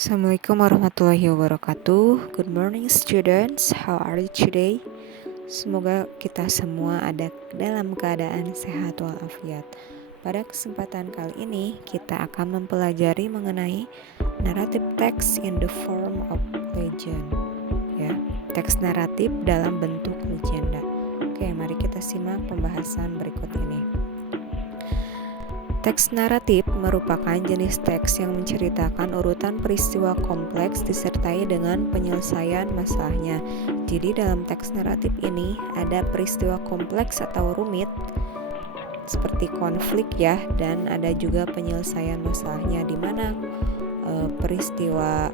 Assalamualaikum warahmatullahi wabarakatuh. Good morning students, how are you today? Semoga kita semua ada dalam keadaan sehat walafiat. Pada kesempatan kali ini kita akan mempelajari mengenai narrative text in the form of legend. Ya, teks naratif dalam bentuk legenda. Oke, mari kita simak pembahasan berikut ini. Teks naratif merupakan jenis teks yang menceritakan urutan peristiwa kompleks disertai dengan penyelesaian masalahnya. Jadi dalam teks naratif ini ada peristiwa kompleks atau rumit seperti konflik ya, dan ada juga penyelesaian masalahnya di mana peristiwa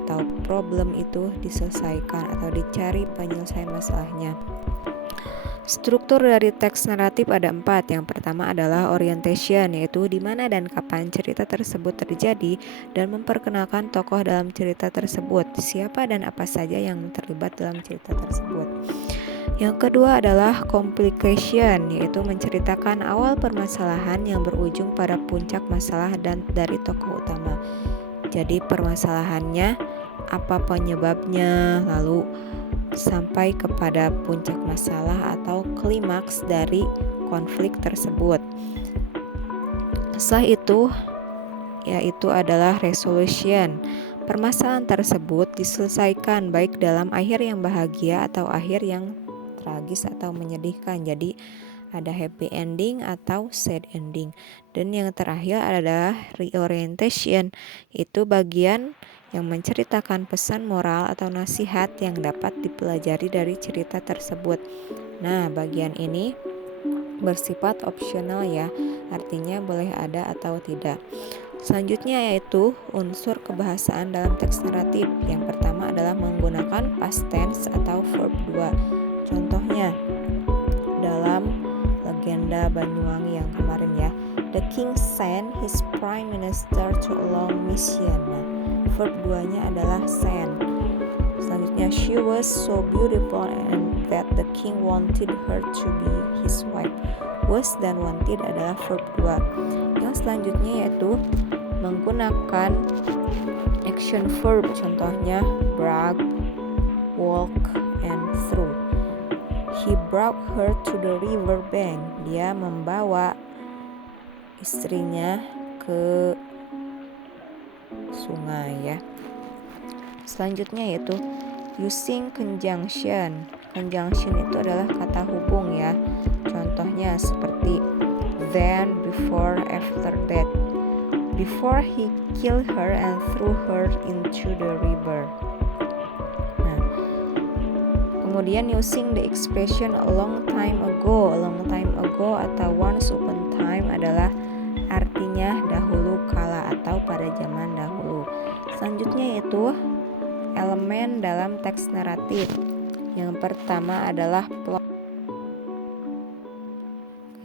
atau problem itu diselesaikan atau dicari penyelesaian masalahnya. Struktur dari teks naratif ada 4. Yang pertama adalah orientation, yaitu di mana dan kapan cerita tersebut terjadi dan memperkenalkan tokoh dalam cerita tersebut, siapa dan apa saja yang terlibat dalam cerita tersebut. Yang kedua adalah complication, yaitu menceritakan awal permasalahan yang berujung pada puncak masalah dan dari tokoh utama. Jadi permasalahannya, apa penyebabnya, lalu sampai kepada puncak masalah atau klimaks dari konflik tersebut. Setelah itu, yaitu adalah resolution. Permasalahan tersebut diselesaikan baik dalam akhir yang bahagia atau akhir yang tragis atau menyedihkan. Jadi ada happy ending atau sad ending. Dan yang terakhir adalah reorientation, itu bagian yang menceritakan pesan moral atau nasihat yang dapat dipelajari dari cerita tersebut. Nah, bagian ini bersifat opsional ya, artinya boleh ada atau tidak. Selanjutnya yaitu unsur kebahasaan dalam teks naratif. Yang pertama adalah menggunakan past tense atau verb 2. Contohnya dalam legenda Banyuwangi yang kemarin ya, the king sent his prime minister to a long mission. Verb 2-nya adalah send. Selanjutnya, she was so beautiful and that the king wanted her to be his wife. Was dan wanted adalah verb 2. Yang selanjutnya yaitu menggunakan action verb. Contohnya brag, walk, and through. He brought her to the river bank. Dia membawa istrinya ke sungai ya. Selanjutnya yaitu using conjunction. Conjunction itu adalah kata hubung ya. Contohnya seperti then, before, after that. Before he killed her and threw her into the river. Nah, kemudian using the expression a long time ago. A long time ago atau once upon time adalah artinya dahulu kala atau pada zaman dahulu. Selanjutnya yaitu elemen dalam teks naratif. Yang pertama adalah plot.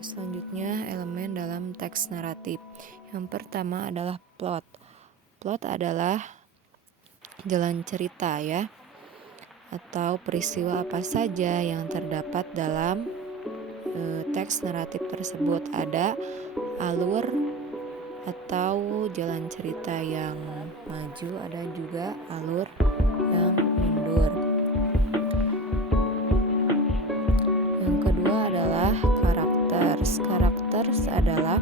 Selanjutnya elemen dalam teks naratif. Yang pertama adalah plot. Plot adalah jalan cerita ya, atau peristiwa apa saja yang terdapat dalam teks naratif tersebut. Ada alur atau jalan cerita yang maju, ada juga alur yang mundur. Yang kedua adalah karakters. Karakters adalah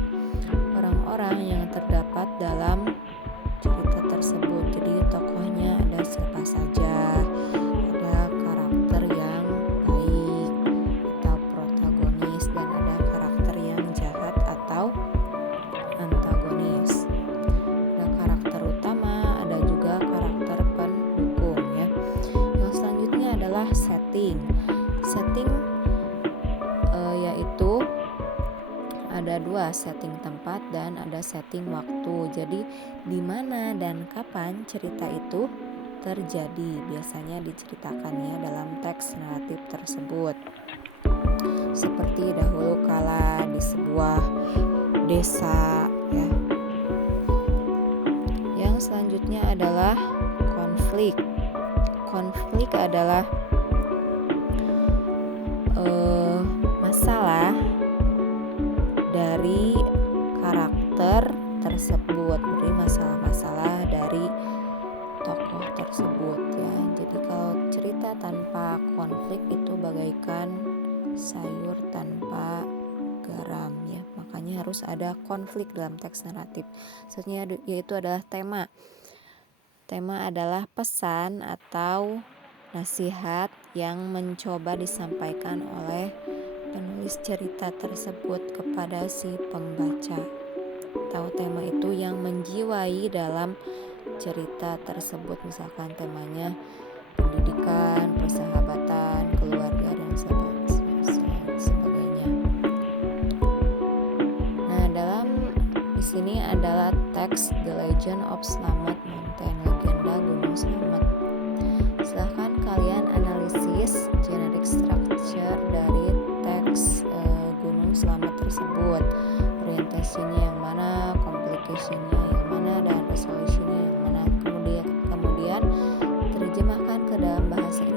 orang-orang yang terdapat dalam cerita tersebut. Jadi tokohnya ada siapa saja, ada karakter yang baik atau protagonis, dan ada karakter yang jahat atau antagonis. Ada karakter utama, ada juga karakter pendukung ya. Yang selanjutnya adalah setting. Setting yaitu ada 2, setting tempat dan ada setting waktu. Jadi di mana dan kapan cerita itu terjadi biasanya diceritakannya dalam teks naratif tersebut. Seperti dahulu kala di sebuah desa ya. Yang selanjutnya adalah konflik. Konflik adalah masalah dari karakter tersebut. Jadi masalah-masalah dari tersebut ya. Jadi kalau cerita tanpa konflik itu bagaikan sayur tanpa garam ya. Makanya harus ada konflik dalam teks naratif. Selanjutnya yaitu adalah tema. Tema adalah pesan atau nasihat yang mencoba disampaikan oleh penulis cerita tersebut kepada si pembaca. Atau tema itu yang menjiwai dalam cerita tersebut. Misalkan temanya pendidikan, persahabatan, keluarga, dan sebagainya. Nah, di sini adalah teks The Legend of Slamet Mountain, legenda Gunung Slamet. Silahkan kalian analisis genetic structure dari teks Gunung Slamet tersebut. Orientasinya yang mana, complication-nya yang mana, dan resolution-nya yang mana. Kemudian terjemahkan ke dalam bahasa Indonesia